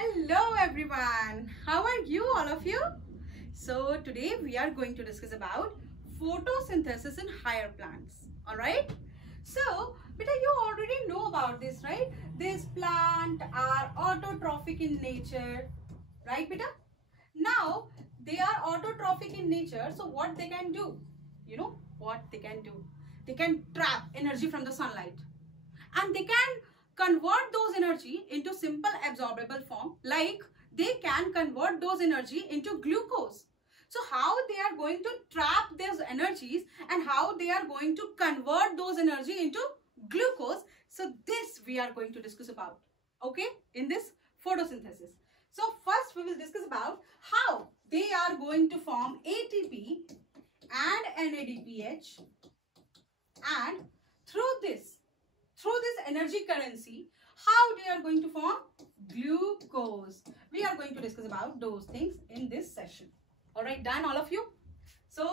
Hello everyone, how are you all of you? So today we are going to discuss about photosynthesis in higher plants. Alright, so beta, you already know about this, right? These plants are autotrophic in nature, right beta? Now they are autotrophic in nature, so what they can do? You know what they can do? They can trap energy from the sunlight, and they can convert those energy into simple absorbable form, like they can convert those energy into glucose. So how they are going to trap those energies and how they are going to convert those energy into glucose, so this we are going to discuss about, okay, in this photosynthesis. So first we will discuss about how they are going to form ATP and NADPH, and through this energy currency, how they are going to form glucose. We are going to discuss about those things in this session. Alright, done all of you? So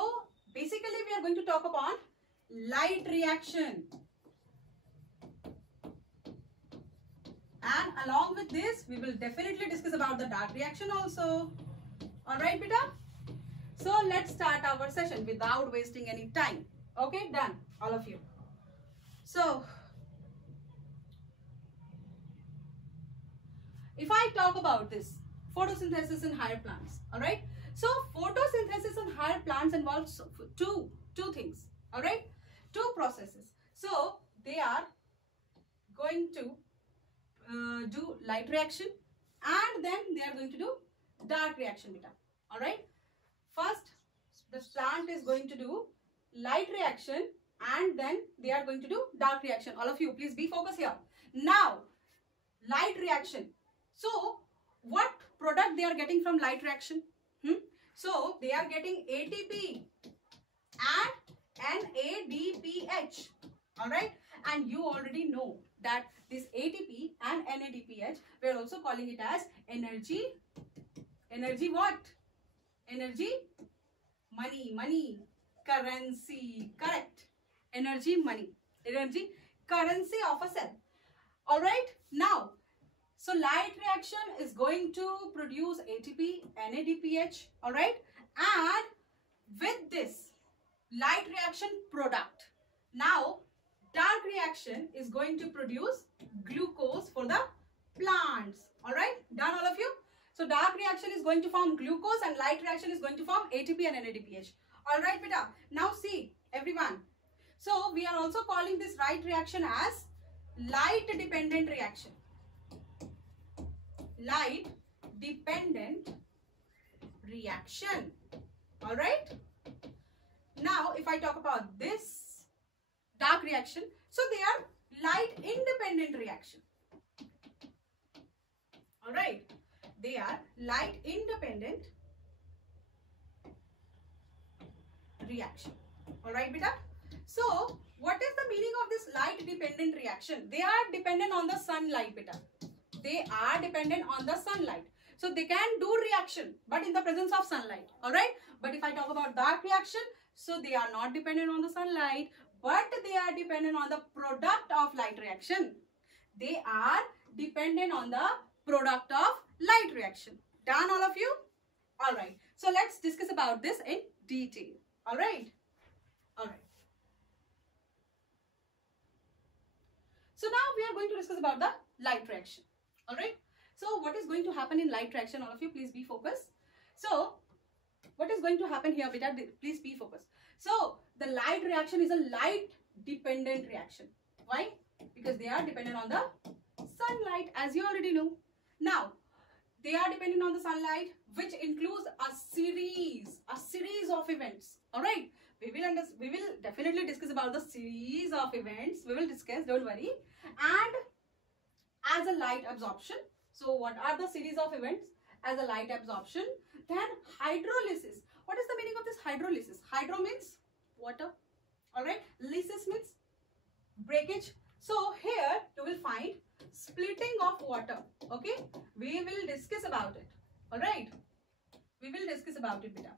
basically we are going to talk upon light reaction, and along with this we will definitely discuss about the dark reaction also. Alright beta, so let's start our session without wasting any time. Okay, done all of you. So if I talk about this photosynthesis in higher plants, all right, so photosynthesis in higher plants involves two things, all right, two processes. So they are going to do light reaction, and then they are going to do dark reaction beta. All right, first the plant is going to do light reaction, and then they are going to do dark reaction. All of you please be focused here. Now light reaction, so what product they are getting from light reaction? So they are getting ATP and NADPH. All right, and you already know that this ATP and NADPH, we are also calling it as energy what? Energy, money, currency, correct? Energy, money, energy, currency of a cell. All right, now so light reaction is going to produce ATP, NADPH, all right, and with this light reaction product, now dark reaction is going to produce glucose for the plants. All right, done all of you? So dark reaction is going to form glucose and light reaction is going to form ATP and NADPH. All right beta, now see everyone, so we are also calling this light reaction as light dependent reaction. Light dependent reaction. All right, now if I talk about this dark reaction, so they are light independent reaction. All right, they are light independent reaction. All right beta, so what is the meaning of this light dependent reaction? They are dependent on the sunlight beta. They are dependent on the sunlight, so they can do reaction but in the presence of sunlight. All right, but if I talk about dark reaction, so they are not dependent on the sunlight, but they are dependent on the product of light reaction. They are dependent on the product of light reaction. Done all of you? All right, so let's discuss about this in detail. All right, all right. So now we are going to discuss about the light reaction. All right, so what is going to happen in light reaction? All of you please be focused. So what is going to happen here beta, please be focused. So the light reaction is a light dependent reaction. Why? Because they are dependent on the sunlight, as you already know. Now they are dependent on the sunlight, which includes a series of events. All right, we will definitely discuss about the series of events. We will discuss, don't worry. And as a light absorption, so what are the series of events? As a light absorption, then hydrolysis. What is the meaning of this hydrolysis? Hydro means water, all right, lysis means breakage. So here you will find splitting of water. Okay, we will discuss about it. All right, we will discuss about it beta.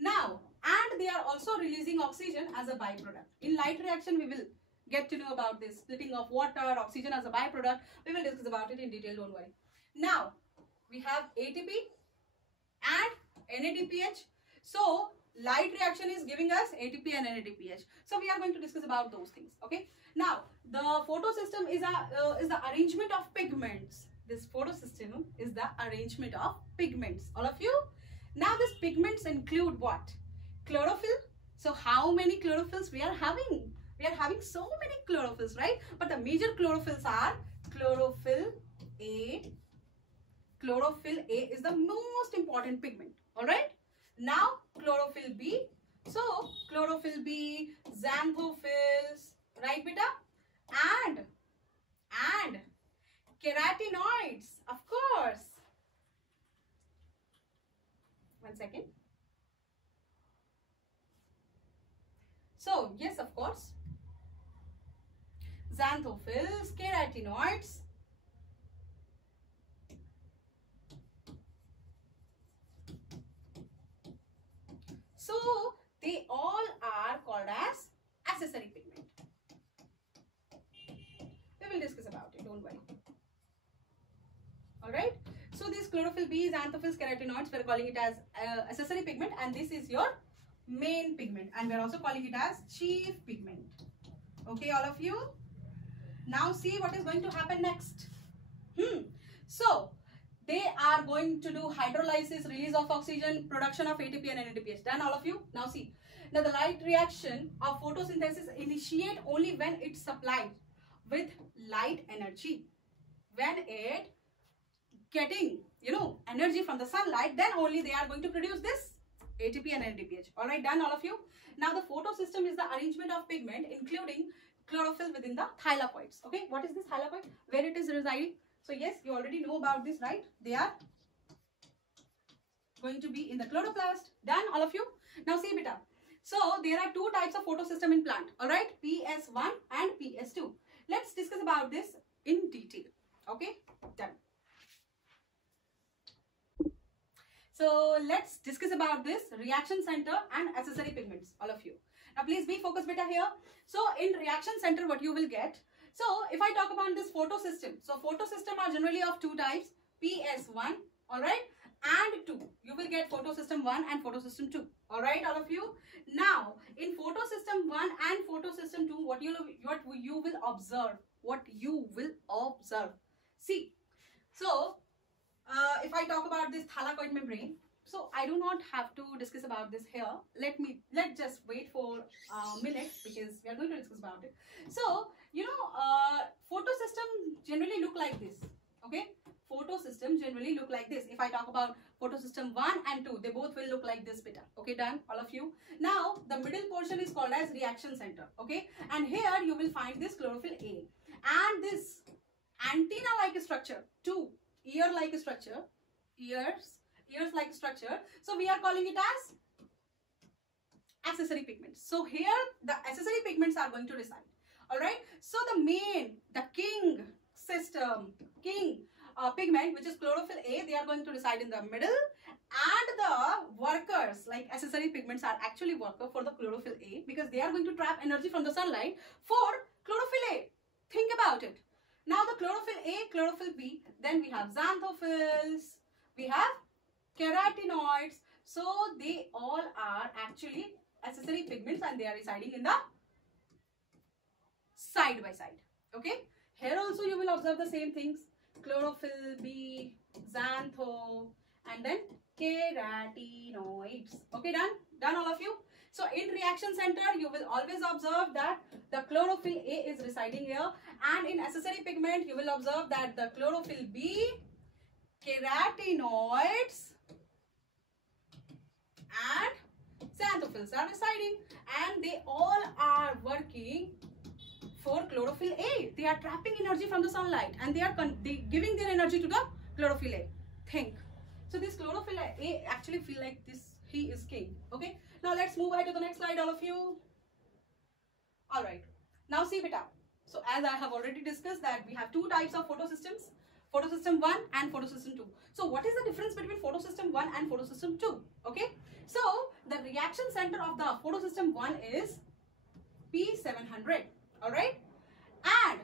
Now, and they are also releasing oxygen as a byproduct. In light reaction we will get to know about this splitting of water, oxygen as a byproduct. We will discuss about it in detail, don't worry. Now we have ATP and NADPH. So light reaction is giving us ATP and NADPH. So we are going to discuss about those things. Okay. Now the photosystem is the arrangement of pigments. This photosystem is the arrangement of pigments. All of you. Now these pigments include what? Chlorophyll. So how many chlorophylls we are having? We are having so many chlorophylls, right? But the major chlorophylls are chlorophyll A. Chlorophyll A is the most important pigment. All right. Now chlorophyll B. So chlorophyll B, xanthophylls, right, beta? And keratinoids, of course. One second. So yes, of course. Xanthophylls, keratinoids. So they all are called as accessory pigment. We will discuss about it, don't worry. Alright. So this chlorophyll B, xanthophylls, keratinoids, we are calling it as accessory pigment, and this is your main pigment, and we are also calling it as chief pigment. Okay, all of you. Now see what is going to happen next. So they are going to do hydrolysis, release of oxygen, production of ATP and NADPH. Done, all of you? Now see. Now the light reaction of photosynthesis initiate only when it's supplied with light energy. When it getting, energy from the sunlight, then only they are going to produce this ATP and NADPH. Alright, done, all of you? Now the photosystem is the arrangement of pigment including chlorophyll within the thylakoids. Okay, what is this thylakoid? Where it is residing? So yes, you already know about this, right? They are going to be in the chloroplast. Done, all of you? Now see, beta. So there are two types of photosystem in plant. All right, PS1 and PS2. Let's discuss about this in detail. Okay, done. So let's discuss about this reaction center and accessory pigments, all of you. Now please be focused beta here. So in reaction center, what you will get? So if I talk about this photosystem, so photosystem are generally of two types, PS1, all right, and 2. You will get photosystem 1 and photosystem 2. All right, all of you. Now in photosystem 1 and photosystem 2, what you will observe. See, so if I talk about this thylakoid membrane, so I do not have to discuss about this here. Let's just wait for a minute because we are going to discuss about it. So photosystem generally look like this. Okay, photosystem generally look like this. If I talk about photosystem 1 and 2, they both will look like this beta. Okay, done, all of you. Now the middle portion is called as reaction center. Okay, and here you will find this chlorophyll A and this antenna like structure, ear like structure, ears like structure. So we are calling it as accessory pigments. So here the accessory pigments are going to reside. All right. So the king pigment, which is chlorophyll A, they are going to reside in the middle, and the workers like accessory pigments are actually worker for the chlorophyll A because they are going to trap energy from the sunlight for chlorophyll A. Think about it. Now the chlorophyll A, chlorophyll B, then we have xanthophylls, we have keratinoids. So they all are actually accessory pigments and they are residing in the side by side. Okay. Here also you will observe the same things. Chlorophyll B, xantho, and then keratinoids. Okay, done? Done, all of you? So in reaction center, you will always observe that the chlorophyll A is residing here, and in accessory pigment, you will observe that the chlorophyll B, keratinoids, and xanthophylls are residing, and they all are working for chlorophyll A. They are trapping energy from the sunlight and they are giving their energy to the chlorophyll A. Think. So this chlorophyll A actually feel like this, he is king. Okay. Now let's move ahead to the next slide, all of you. Alright. Now see beta. So as I have already discussed that we have two types of photosystems. Photosystem 1 and photosystem 2. So what is the difference between photosystem 1 and photosystem 2? Okay. So the reaction center of the photosystem 1 is P700. Alright, and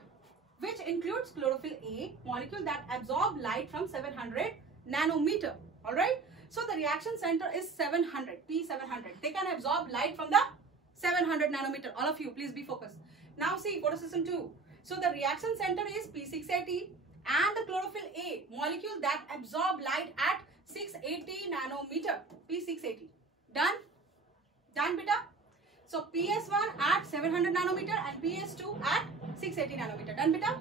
which includes chlorophyll A molecule that absorb light from 700 nanometer. All right. So the reaction center is 700, P700. They can absorb light from the 700 nanometer. All of you, please be focused. Now see photosystem 2. So the reaction center is P680 and the chlorophyll A molecule that absorb light at 680 nanometer. P680. Done? Done, beta? So PS1 at 700 nanometer and PS2 at 680 nanometer. Done, beta?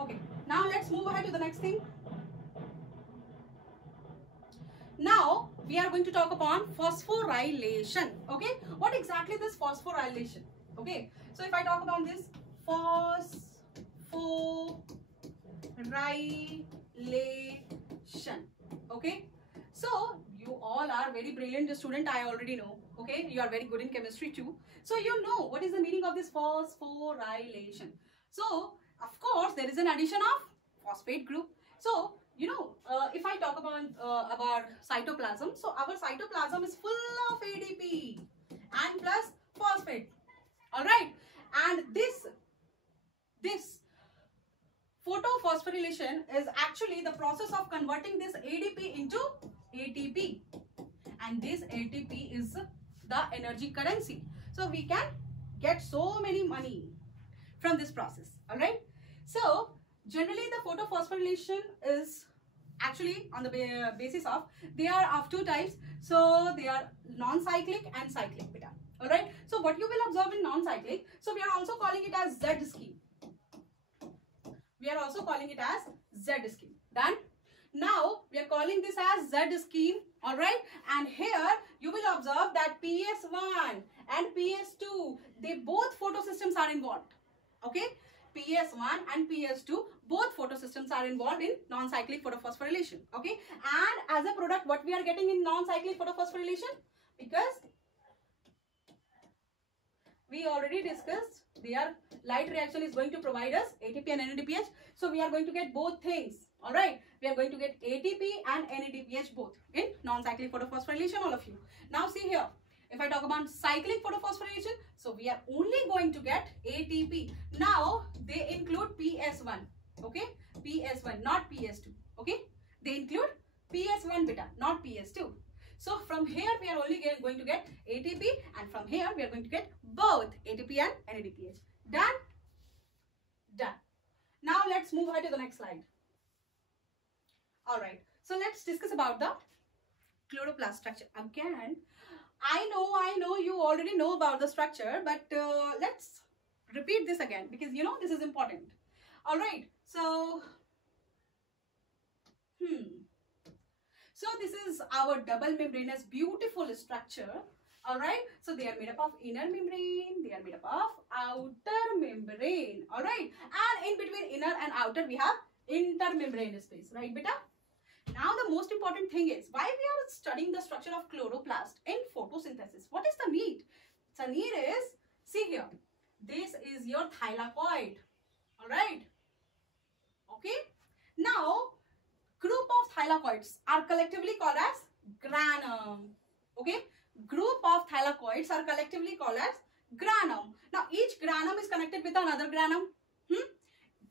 Okay. Now let's move ahead to the next thing. Now we are going to talk upon phosphorylation. Okay, what exactly this phosphorylation? Okay, so if I talk about this phosphorylation, okay, so you all are very brilliant student, I already know. Okay, you are very good in chemistry too, so you know what is the meaning of this phosphorylation. So of course there is an addition of phosphate group. So you know, if I talk about cytoplasm, so our cytoplasm is full of ADP and plus phosphate. All right, and this photophosphorylation is actually the process of converting this ADP into ATP, and this ATP is the energy currency. So we can get so many money from this process. All right, so generally the photophosphorylation is actually on the basis of, they are of two types. So they are non-cyclic and cyclic, beta. All right, so what you will observe in non-cyclic, so we are also calling it as Z scheme. We are also calling it as Z scheme. Done? Now we are calling this as Z scheme. All right, and here you will observe that PS1 and PS2, they both photosystems are involved. Okay, PS1 and PS2, both photosystems are involved in non-cyclic photophosphorylation. Okay, and as a product, what we are getting in non-cyclic photophosphorylation, because we already discussed, their light reaction is going to provide us ATP and NADPH. So we are going to get both things. All right, we are going to get ATP and NADPH both in non-cyclic photophosphorylation, all of you. Now see here, if I talk about cyclic photophosphorylation, so we are only going to get ATP. Now they include PS1, okay, PS1, not PS2, okay, they include PS1 beta, not PS2. So from here we are only going to get ATP, and from here we are going to get both ATP and NADPH. Done? Done. Now let's move ahead to the next slide. All right, so let's discuss about the chloroplast structure. Again, I know you already know about the structure, but let's repeat this again, because you know this is important. All right, so so this is our double membranous beautiful structure. All right, so they are made up of inner membrane, they are made up of outer membrane. All right, and in between inner and outer we have intermembrane space, right beta? Now the most important thing is why we are studying the structure of chloroplast in photosynthesis. What is the need? The need is, see here, this is your thylakoid. All right, okay. Now group of thylakoids are collectively called as granum. Okay, group of thylakoids are collectively called as granum. Now each granum is connected with another granum.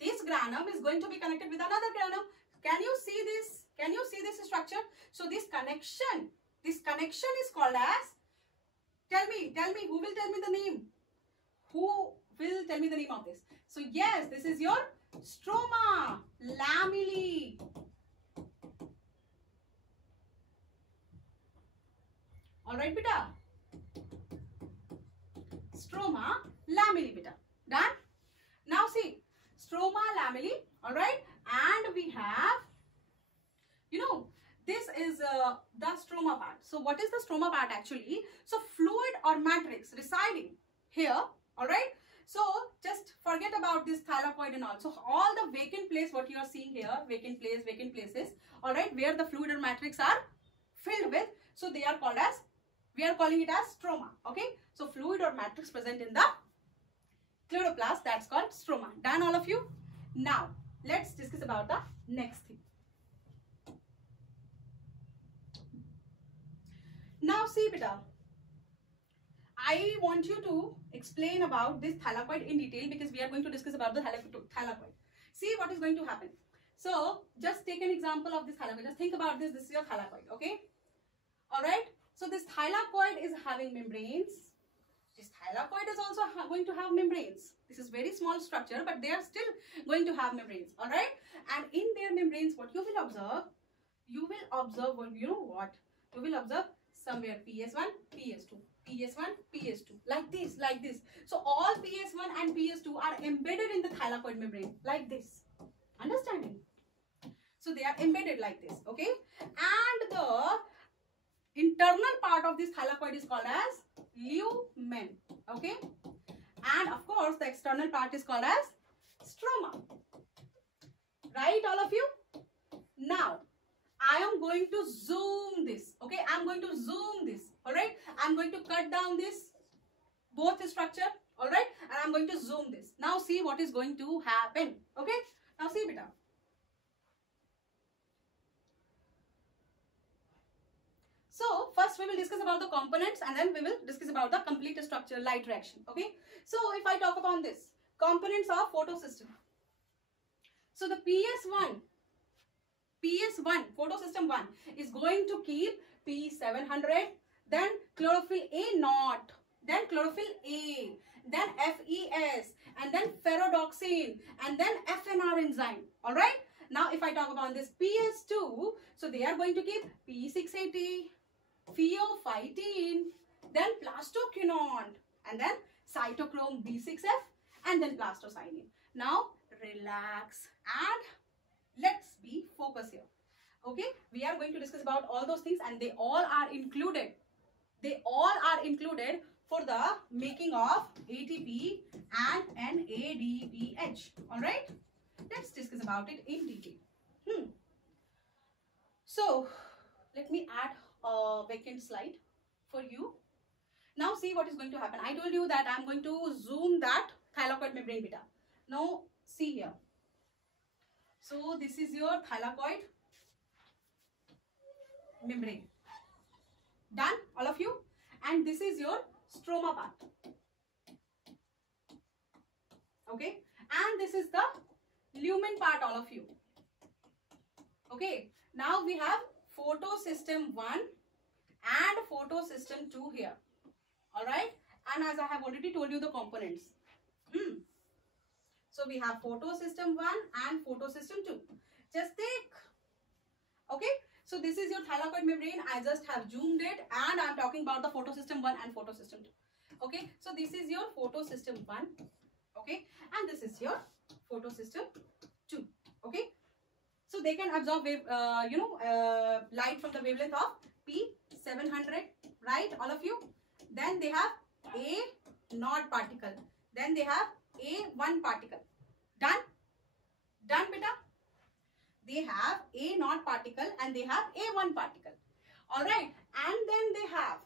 This granum is going to be connected with another granum. Can you see this? Can you see this structure? So this connection is called as, tell me, who will tell me the name? Who will tell me the name of this? So yes, this is your stroma lamellae. All right, beta. Stroma lamellae, beta. Done? Now see, stroma lamellae. All right, and we have, you know, this is the stroma part. So what is the stroma part actually? So fluid or matrix residing here. All right, so just forget about this thylakoid and all. So all the vacant place, what you are seeing here, vacant places, all right, where the fluid or matrix are filled with, so they are called as, we are calling it as stroma. Okay, so fluid or matrix present in the chloroplast, that's called stroma. Done, all of you? Now let's discuss about the next thing. Now see beta, I want you to explain about this thylakoid in detail, because we are going to discuss about the thylakoid. See what is going to happen. So just take an example of this thylakoid. Just think about this. This is your thylakoid, okay? All right. So this thylakoid is having membranes. This thylakoid is also going to have membranes. This is very small structure, but they are still going to have membranes. All right. And in their membranes, what you will observe? You will observe, well, you know what? You will observe somewhere PS1, PS2, PS1, PS2, like this, like this. So all PS1 and PS2 are embedded in the thylakoid membrane, like this. Understanding? So they are embedded like this, okay? And the internal part of this thylakoid is called as lumen, okay? And of course, the external part is called as stroma. Right, all of you? Now, I am going to zoom this, okay? I'm going to zoom this, all right? I'm going to cut down this, both structure, all right? And I'm going to zoom this. Now see what is going to happen, okay? Now see, beta. So first we will discuss about the components and then we will discuss about the complete structure, light reaction, okay? So if I talk upon this, components of photosystem. So the PS1, photosystem 1 is going to keep P700, then chlorophyll A0, then chlorophyll A, then FES, and then ferrodoxin, and then FNR enzyme. All right. Now, if I talk about this PS2, so they are going to keep P680, pheophytene, then plastoquinone, and then cytochrome B6F, and then plastocyanine. Now, relax and let's be focused here. Okay, we are going to discuss about all those things and they all are included. They all are included for the making of ATP and NADPH. All right, let's discuss about it in detail. So let me add a vacant slide for you. Now see what is going to happen. I told you that I'm going to zoom that thylakoid membrane beta. Now see here. So this is your thylakoid membrane. Done, all of you? And this is your stroma part. Okay. And this is the lumen part, all of you. Okay. Now we have photosystem 1 and photosystem 2 here. Alright. And as I have already told you the components. So we have photosystem 1 and photosystem 2. Just take. Okay. So this is your thylakoid membrane. I just have zoomed it and I am talking about the photosystem 1 and photosystem 2. Okay. So this is your photosystem 1. Okay. And this is your photosystem 2. Okay. So they can absorb wave, light from the wavelength of P700. Right. All of you. Then they have A0 particle. Then they have A1 particle. Done? Done, beta? They have A0 particle and they have A1 particle. Alright. And then they have,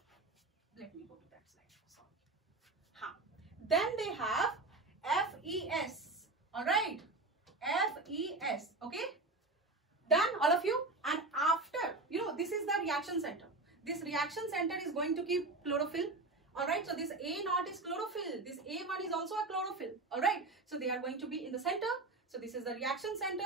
let me go to that slide. Sorry. Then they have FES. Alright. FES. Okay. Done, all of you? And after, this is the reaction center. This reaction center is going to keep chlorophyll. Alright, so this A0 is chlorophyll. This A1 is also a chlorophyll. Alright, so they are going to be in the center. So this is the reaction center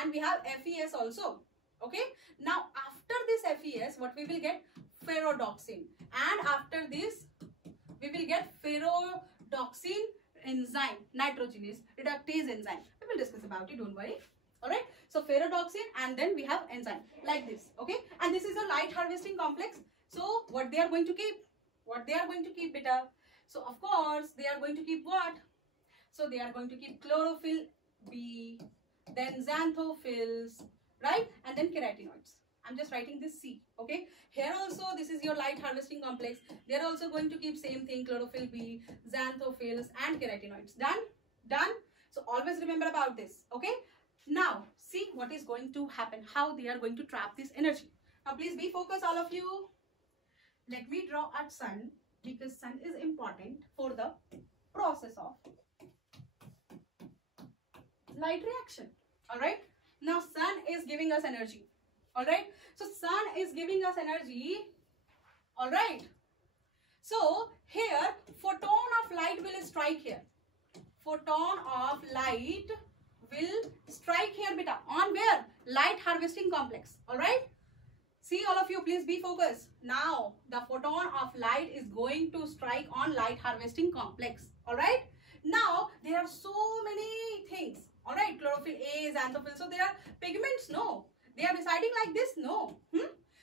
and we have FES also. Okay, now after this FES, what we will get? Ferrodoxin. And after this, we will get ferrodoxin enzyme, nitrogenase reductase enzyme. We will discuss about it, don't worry. Alright, so ferrodoxin and then we have enzyme like this. Okay, and this is a light harvesting complex. So what they are going to keep? What they are going to keep, beta? So of course they are going to keep what? So they are going to keep chlorophyll B, then xanthophylls, right? And then carotenoids. I'm just writing this C. Okay. Here also this is your light harvesting complex. They are also going to keep same thing, chlorophyll B, xanthophylls and carotenoids. Done? Done? So always remember about this. Okay. Now see what is going to happen. How they are going to trap this energy. Now please be focused, all of you. Let me draw a sun because sun is important for the process of light reaction. Alright. Now sun is giving us energy. Alright. So sun is giving us energy. Alright. So here photon of light will strike here. Photon of light will strike here beta. On where? Light harvesting complex. Alright. See all of you, please be focused. Now the photon of light is going to strike on light harvesting complex. Alright. Now there are so many things. Alright. Chlorophyll A, xanthophyll. So there are pigments. No. They are residing like this. No.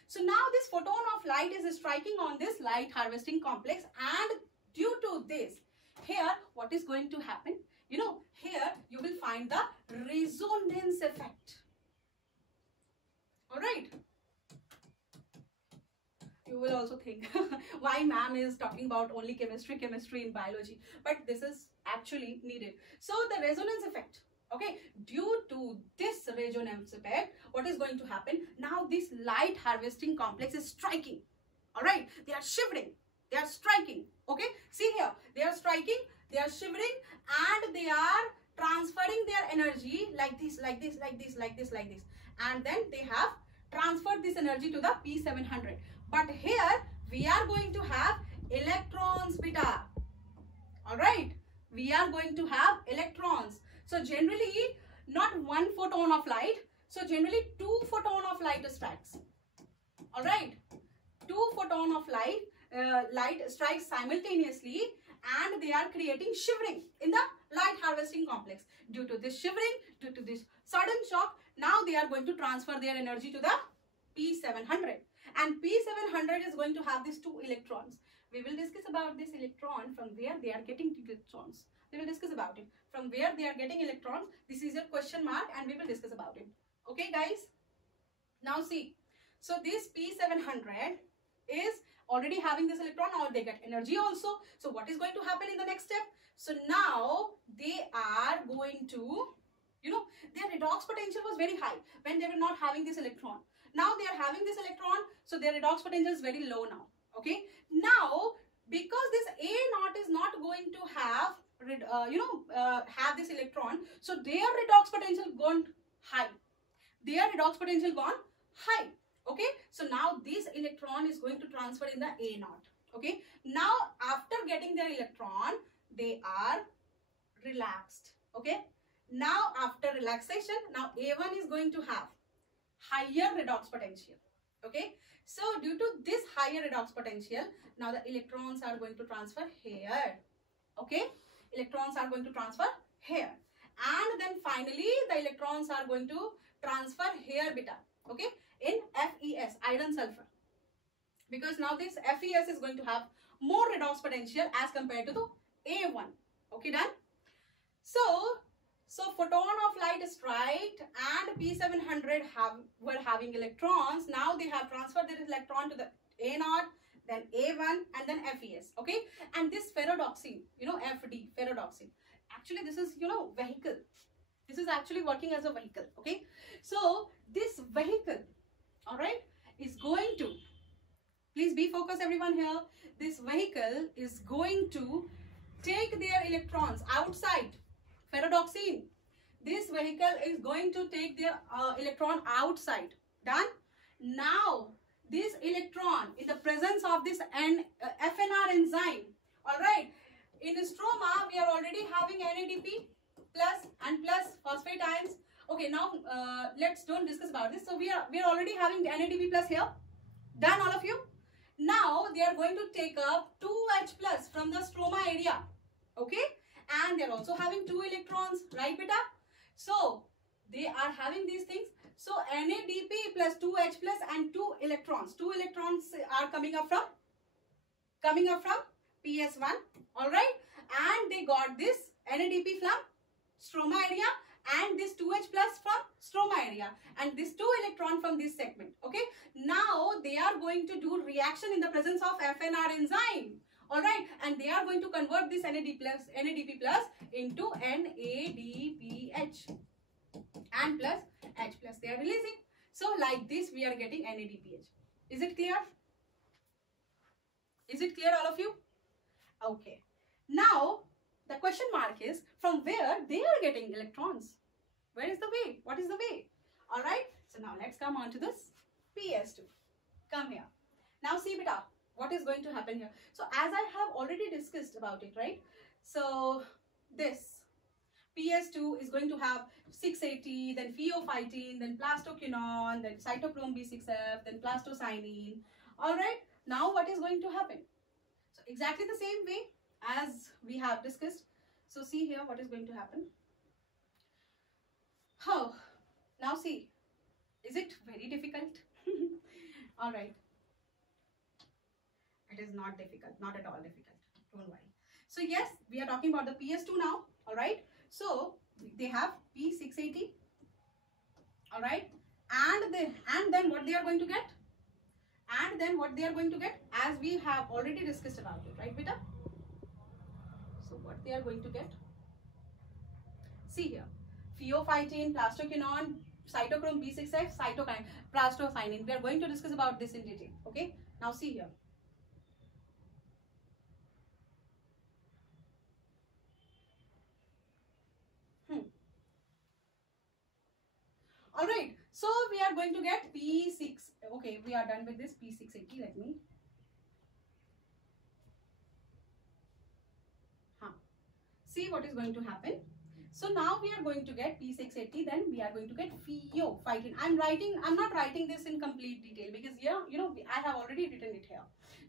So now this photon of light is striking on this light harvesting complex, and due to this, here what is going to happen? You know, here you will find the resonance effect. Alright. You will also think why ma'am is talking about only chemistry in biology, but this is actually needed. So the resonance effect. Okay, due to this resonance effect, what is going to happen? Now this light harvesting complex is striking. All right, they are shivering, they are striking. Okay, see here, they are striking, they are shivering, and they are transferring their energy like this, like this, like this, like this, like this, and then they have transferred this energy to the P700. But here we are going to have electrons beta. All right, we are going to have electrons. So generally not one photon of light. So generally 2 photon of light strikes. All right, 2 photon of light strikes simultaneously, and they are creating shivering in the light harvesting complex. Due to this shivering, due to this sudden shock, now they are going to transfer their energy to the P700, and P700 is going to have these 2 electrons. We will discuss about this electron, from where they are getting electrons. We will discuss about it. From where they are getting electrons, this is your question mark, and we will discuss about it. Okay guys, now see, so this P700 is already having this electron, or they get energy also. So what is going to happen in the next step? So now they are going to, you know, their redox potential was very high when they were not having this electron. Now they are having this electron, so their redox potential is very low now. Okay, now because this A naught is not going to have have this electron, so their redox potential gone high. Their redox potential gone high. Okay, so now this electron is going to transfer in the A naught. Okay, now after getting their electron, they are relaxed. Okay, now after relaxation, now A1 is going to have higher redox potential. Okay, so due to this higher redox potential, now the electrons are going to transfer here. Okay, electrons are going to transfer here, and then finally the electrons are going to transfer here beta. Okay, in FeS, iron sulfur, because now this FeS is going to have more redox potential as compared to the A1. Okay, done. So photon of light strike, and P700 were having electrons. Now they have transferred their electron to the A naught, then A1, and then FeS. Okay, and this ferrodoxine, you know, FD, ferrodoxine. Actually, this is, you know, vehicle. This is actually working as a vehicle. Okay, so this vehicle, all right, is going to, please be focused everyone here. This vehicle is going to take their electrons outside. Ferrodoxine, this vehicle is going to take their electron outside. Done. Now this electron, in the presence of this FNR enzyme, all right, in stroma we are already having NADP plus and plus phosphate ions. Okay, now let's don't discuss about this. So we are already having the NADP plus here. Done, all of you. Now they are going to take up 2H plus from the stroma area. Okay, and they are also having 2 electrons, right beta? So they are having these things. So NADP plus 2H plus and 2 electrons. 2 electrons are coming up from PS1. All right, and they got this NADP from stroma area, and this 2H plus from stroma area, and this 2 electron from this segment. Okay, now they are going to do reaction in the presence of FNR enzyme. All right, and they are going to convert this NADP plus into NADPH and plus H plus. They are releasing. So like this we are getting NADPH. Is it clear? Is it clear, all of you? Okay. Now the question mark is, from where they are getting electrons? Where is the way? What is the way? All right. So now let's come on to this PS2. Come here. Now see beta, what is going to happen here? So as I have already discussed about it, right? So this, PS2 is going to have 680, then pheophytene, then plastoquinone, then cytochrome B6F, then plastocyanine. Alright, now what is going to happen? So exactly the same way as we have discussed. So see here what is going to happen. Oh, now see, is it very difficult? Alright, it is not difficult, not at all difficult, don't worry. So yes, we are talking about the PS2 now, alright. So they have P680, alright, and then what they are going to get? And then what they are going to get, as we have already discussed about it, right beta? So what they are going to get? See here, pheophytene, plastoquinone, cytochrome B6F, cytokine, plastocyanine. We are going to discuss about this in detail. Okay. Now see here. All right. So we are going to get P6. Okay, we are done with this P680. Let me. See what is going to happen. So now we are going to get P680, then we are going to get pheophytene. I'm not writing this in complete detail because here, I have already written it here.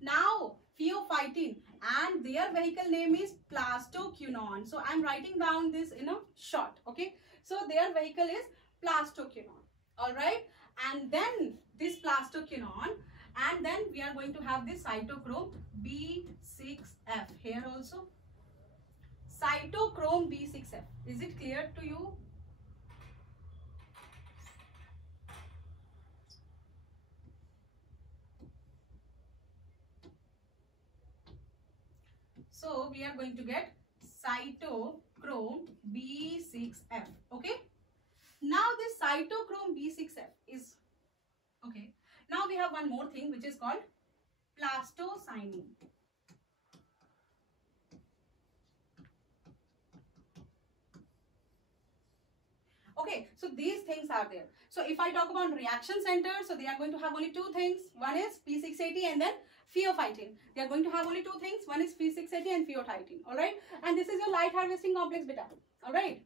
Now, pheophytene and their vehicle name is plastoquinone. So I'm writing down this in a short, okay? So their vehicle is plastoquinone, all right? And then this plastoquinone, and then we are going to have this cytochrome B6F here also. Cytochrome B6F. Is it clear to you? So we are going to get cytochrome B6F. Okay. Now this cytochrome B6F is okay. Now we have one more thing which is called plastocyanine. Okay, so these things are there. So if I talk about reaction center, so they are going to have only two things. One is P680 and then pheophytene. They are going to have only two things. One is P680 and pheophytene. All right. And this is your light harvesting complex beta. All right.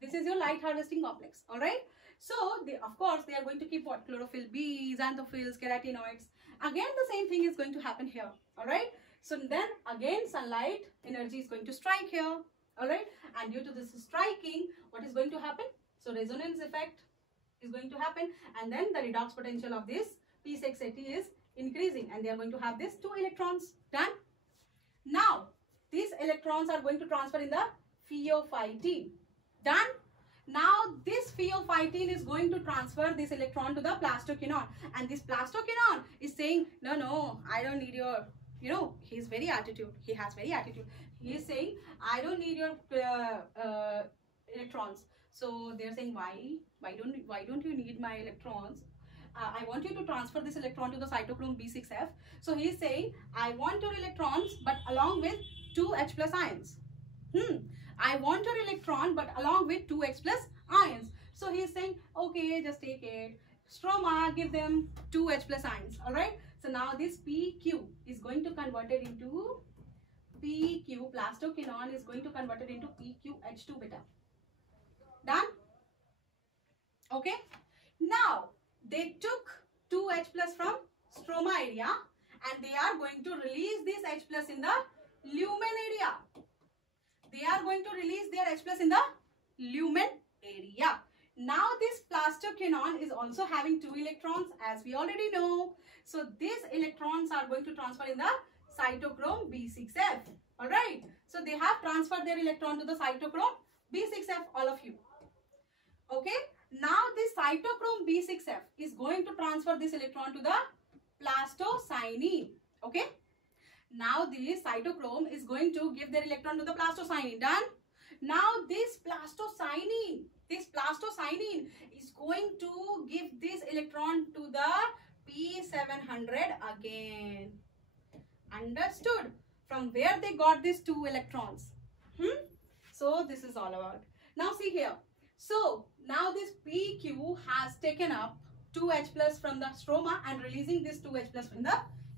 This is your light harvesting complex. All right. So of course, they are going to keep what? Chlorophyll B, xanthophylls, carotenoids. Again, the same thing is going to happen here. All right. So then again, sunlight energy is going to strike here. All right. And due to this striking, what is going to happen? So resonance effect is going to happen, and then the redox potential of this P680 is increasing, and they are going to have this 2 electrons. Done. Now these electrons are going to transfer in the pheophytene. Done. Now this pheophytene is going to transfer this electron to the plastoquinone, and this plastoquinone is saying, no, I don't need your, he's very attitude. He has very attitude. He is saying, I don't need your electrons. So they are saying, why don't you need my electrons? I want you to transfer this electron to the cytochrome B6F. So he is saying, I want your electrons, but along with 2 H plus ions. I want your electron, but along with 2 H plus ions. So he is saying, okay, just take it. Stroma, give them 2 H plus ions. All right. So now this PQ is going to convert it into PQ. Plastoquinone is going to convert it into PQH2 beta. Done. Okay. Now they took 2 H plus from stroma area, and they are going to release this H plus in the lumen area. They are going to release their H plus in the lumen area. Now this plastoquinone is also having 2 electrons, as we already know. So these electrons are going to transfer in the cytochrome B6F. All right. So they have transferred their electron to the cytochrome B6F, all of you. Okay. Now this cytochrome B6F is going to transfer this electron to the plastocyanine. Okay. Now this cytochrome is going to give their electron to the plastocyanine. Done. Now this plastocyanine is going to give this electron to the P700 again. Understood? From where they got these 2 electrons. So this is all about. Now see here. So now this PQ has taken up 2 H plus from the stroma and releasing this 2 H plus from the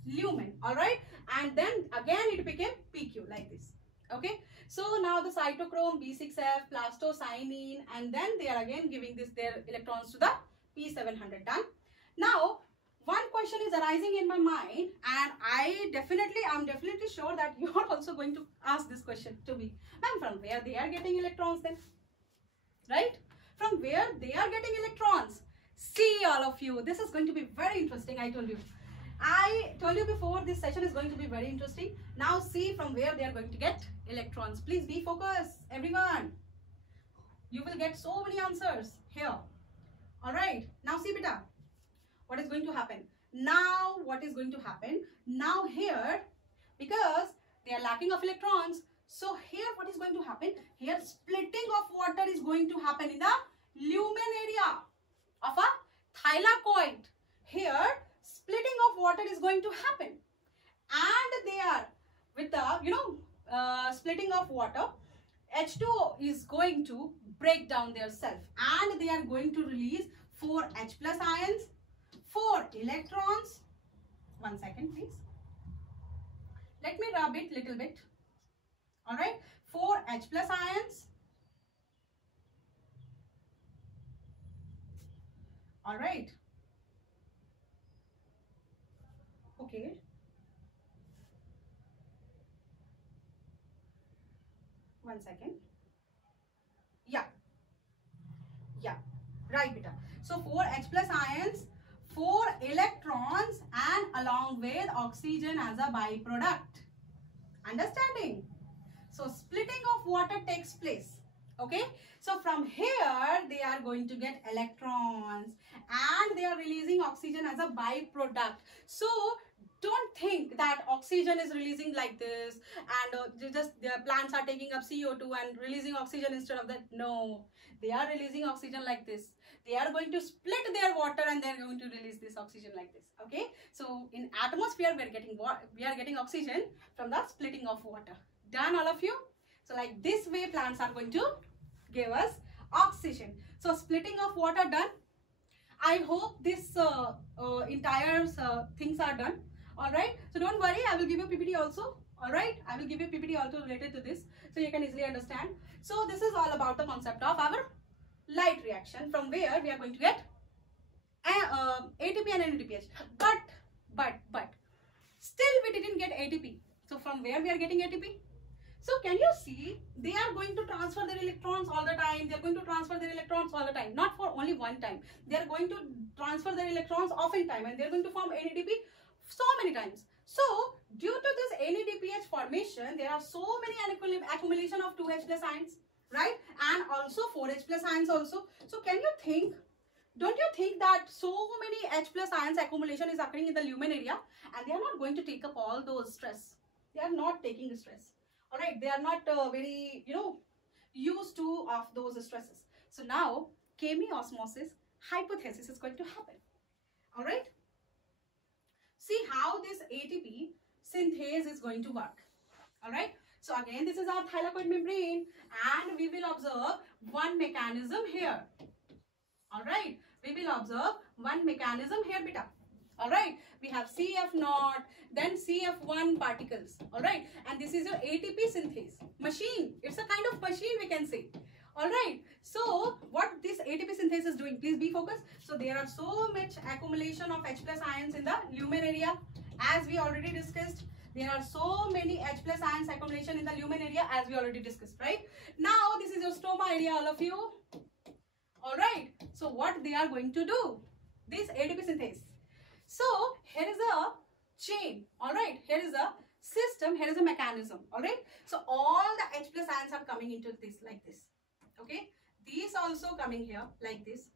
lumen. All right. And then again it became PQ like this. Okay, so now the cytochrome B6F, plastocyanine, and then they are again giving their electrons to the P700. Done. Now one question is arising in my mind, and I'm definitely sure that you are also going to ask this question to me. Ma'am, from where they are getting electrons then? Right? From where they are getting electrons? See, all of you, this is going to be very interesting. I told you before, this session is going to be very interesting. Now see from where they are going to get electrons. Please be focused, everyone. You will get so many answers here. All right. Now see, beta, what is going to happen? Now what is going to happen? Now here, because they are lacking of electrons, so here what is going to happen? Here splitting of water is going to happen in the lumen area of a thylakoid. Here splitting of water is going to happen, and they are with the splitting of water, H2O is going to break down their self, and they are going to release 4 H plus ions, 4 electrons. 1 second please, let me rub it little bit. All right, 4 H plus ions. All right. Okay. One second. Yeah. Right, beta. So 4 H plus ions, 4 electrons, and along with oxygen as a byproduct. Understanding? So splitting of water takes place. Okay. So from here they are going to get electrons, and they are releasing oxygen as a byproduct. So don't think that oxygen is releasing like this, and the plants are taking up CO2 and releasing oxygen instead of that. No, they are releasing oxygen like this. They are going to split their water, and they are going to release this oxygen like this. Okay, so in atmosphere we are getting oxygen from the splitting of water. Done, all of you? So like this way plants are going to give us oxygen. So splitting of water done. I hope this entire things are done. All right, so don't worry, I will give you PPT also. All right, I will give you PPT also related to this, so you can easily understand. So this is all about the concept of our light reaction, from where we are going to get ATP and NADPH. But still we didn't get ATP. So from where we are getting ATP? So can you see, they are going to transfer their electrons all the time. They are going to transfer their electrons all the time, not for only one time. They are going to transfer their electrons often time, and they are going to form NADP so many times. So due to this NADPH formation, there are so many accumulation of 2H plus ions, right? And also 4H plus ions also. So can you think, don't you think that so many H plus ions accumulation is occurring in the lumen area, and they are not going to take up all those stress? They are not taking the stress. All right, they are not very, used to of those stresses. So now chemiosmosis hypothesis is going to happen. All right. See how this ATP synthase is going to work. All right. So again, this is our thylakoid membrane, and we will observe one mechanism here. All right. We will observe one mechanism here, beta. All right. We have CF0, then CF1 particles. All right. And this is your ATP synthase machine. It's a kind of machine, we can say. All right. So what this ATP synthase is doing, please be focused. So there are so much accumulation of H plus ions in the lumen area, as we already discussed. There are so many H plus ions accumulation in the lumen area, as we already discussed, right? Now this is your stoma area, all of you. All right. So what they are going to do? This ATP synthase. So here is a chain. All right. Here is a system. Here is a mechanism. All right. So all the H plus ions are coming into this like this. Okay. These also coming here like this.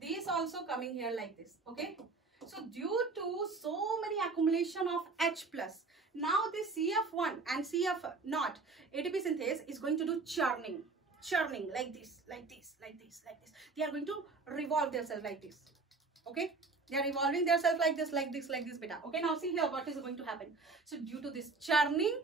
These also coming here like this. Okay. So due to so many accumulation of H plus, now this CF1 and CF0 ATP synthase is going to do churning like this, like this, like this, like this. They are going to revolve themselves like this. Okay. They are revolving themselves like this, like this, like this, beta. Okay. Now see here what is going to happen. So due to this churning,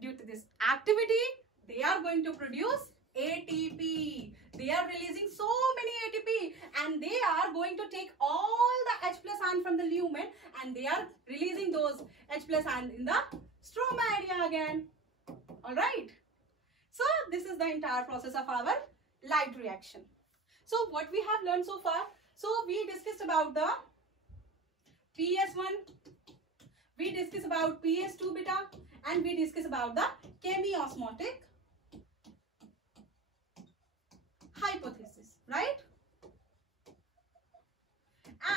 due to this activity, they are going to produce ATP. They are releasing so many ATP, and they are going to take all the H plus ion from the lumen, and they are releasing those H plus ion in the stroma area again. All right. So this is the entire process of our light reaction. So what we have learned so far? So we discussed about the PS1, we discussed about PS2 beta, and we discussed about the chemiosmotic hypothesis, right?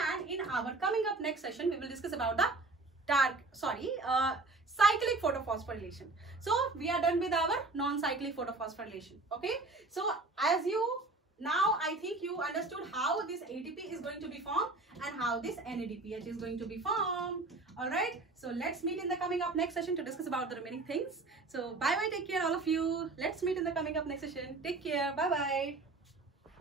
And in our coming up next session, we will discuss about the cyclic photophosphorylation. So we are done with our non-cyclic photophosphorylation. Okay. So as you now, I think you understood how this ATP is going to be formed and how this NADPH is going to be formed. All right. So let's meet in the coming up next session to discuss about the remaining things. So bye bye. Take care, all of you. Let's meet in the coming up next session. Take care. Bye bye.